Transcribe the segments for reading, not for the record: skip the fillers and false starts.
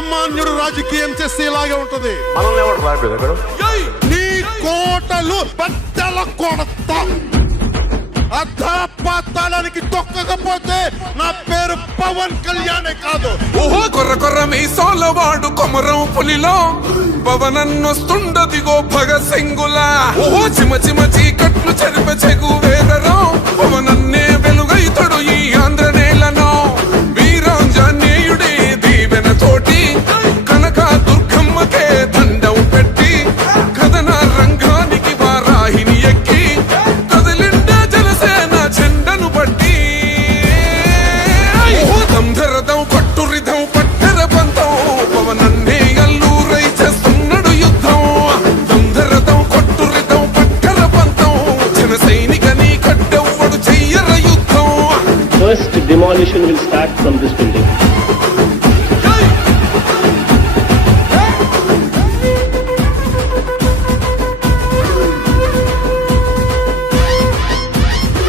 సామాన్యుడు రాజకీయం చేస్తే ఇలాగే ఉంటది. మనల్ని ఎవరు రాబోదు నీ కోటలు బట్టల కొడతా. అధాపాతాళానికి తొక్కకపోతే నా పేరు పవన్ కళ్యాణే కాదు. ఓహో కొర్ర కొర్ర మీ సోలవాడు కొమరం పులిలో పవనన్నొస్తుండదిగో భగత్ సింగులా. ఓహో చిమ చిమ చీకట్లు చెరిప చెగు వేదరో పవనన్నే వెలుగైతడు ఈ ఆంధ్ర నేలను. వీరాంజనేయుడి దీవెన తోటి కనక దుర్గమ్మకే దండం పెట్టి కథన రంగానికి వారాహిని ఎక్కి కదిలిండ జనసేన చెండను పట్టి దంధరదం కొట్టురిదం పట్టర పంతం పవనన్నే అల్లూరై చేస్తున్నాడు యుద్ధం. దంధరదం కొట్టురిదం పట్టర పంతం జన సైనికని కట్టెవ్వడు చెయ్యర యుద్ధం. First demolition will start from this building.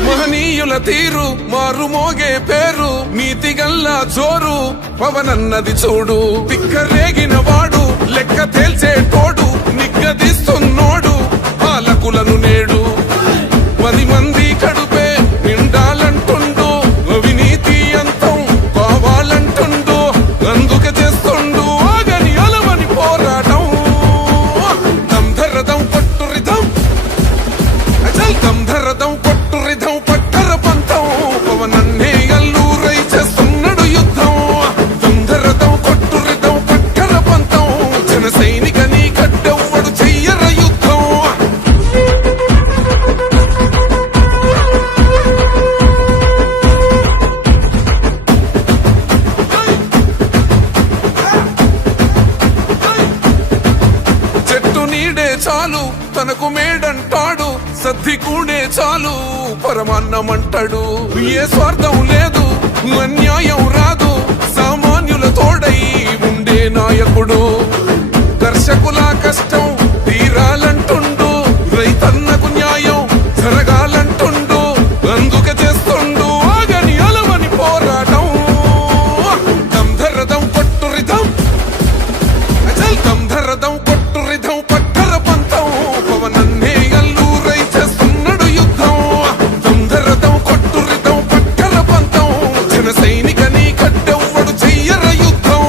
మహనీయుల తీరు మారు మోగే పేరు నీతిగల్లా జోరు పవనన్నది చూడు. తిక్కరేగిన వాడు లెక్క తేల్చే తోడు నిగ్గదీస్తున్నోడు పాలకులను నేడు. 10 మంది కడుపే నిండాలంటుండు అవినీతి అంతం కావాలంటుండు. అందుకే చేస్తుండు ఆగని అలవని పోరాటం. దంధరదం కొట్టురిదం అచల్ దంధరదం కొట్టురిదం పట్టర పంతం పవనన్నే అల్లూరై చేస్తున్నాడు యుద్ధం. దంధరదం కొట్టురిదం పట్టర పంతం జన సైనికని కట్టెవ్వడు చెయ్యర యుద్ధం. చెట్టు నీడే చాలు తనకు మేడంటాడు. సద్ది కూడే చాలు పరమాన్నమంటాడు. ఏ స్వార్థం లేదు అన్యాయం రాదు సామాన్యుల తోడై ఉండే నాయకుడు. దర్శకుల కష్టం తీరాలంటుండు రైతన్నకు న్యాయం జరగాలంటుండు. అందుకే చేస్తుండు ఆగని అలవని పోరాటం. దంధరదం కొట్టురిదం అచల్ దంధరదం కొట్టురిదం పట్టర పంతం పవనన్నే అల్లూరై చేస్తున్నాడు యుద్ధం. దంధరదం కొట్టురిదం పట్టర పంతం జన సైనికని కట్టెవ్వడు చెయ్యర యుద్ధం.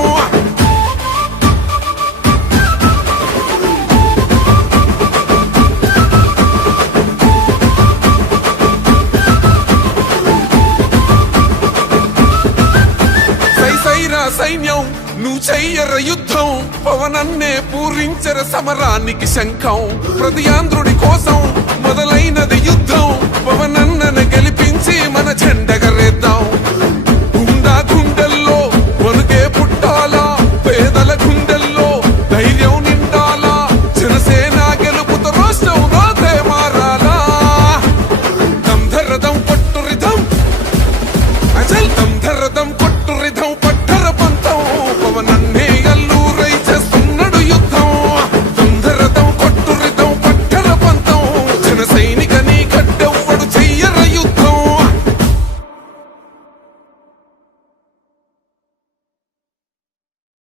సైసైరా సైన్యం నువ్వు చెయ్యర యుద్ధం. పవనన్నే పూరించర సమరానికి శంఖం. ప్రతి ఆంధ్రుడి కోసం మొదలైనది యుద్ధం. పవనన్నను గెలిపించి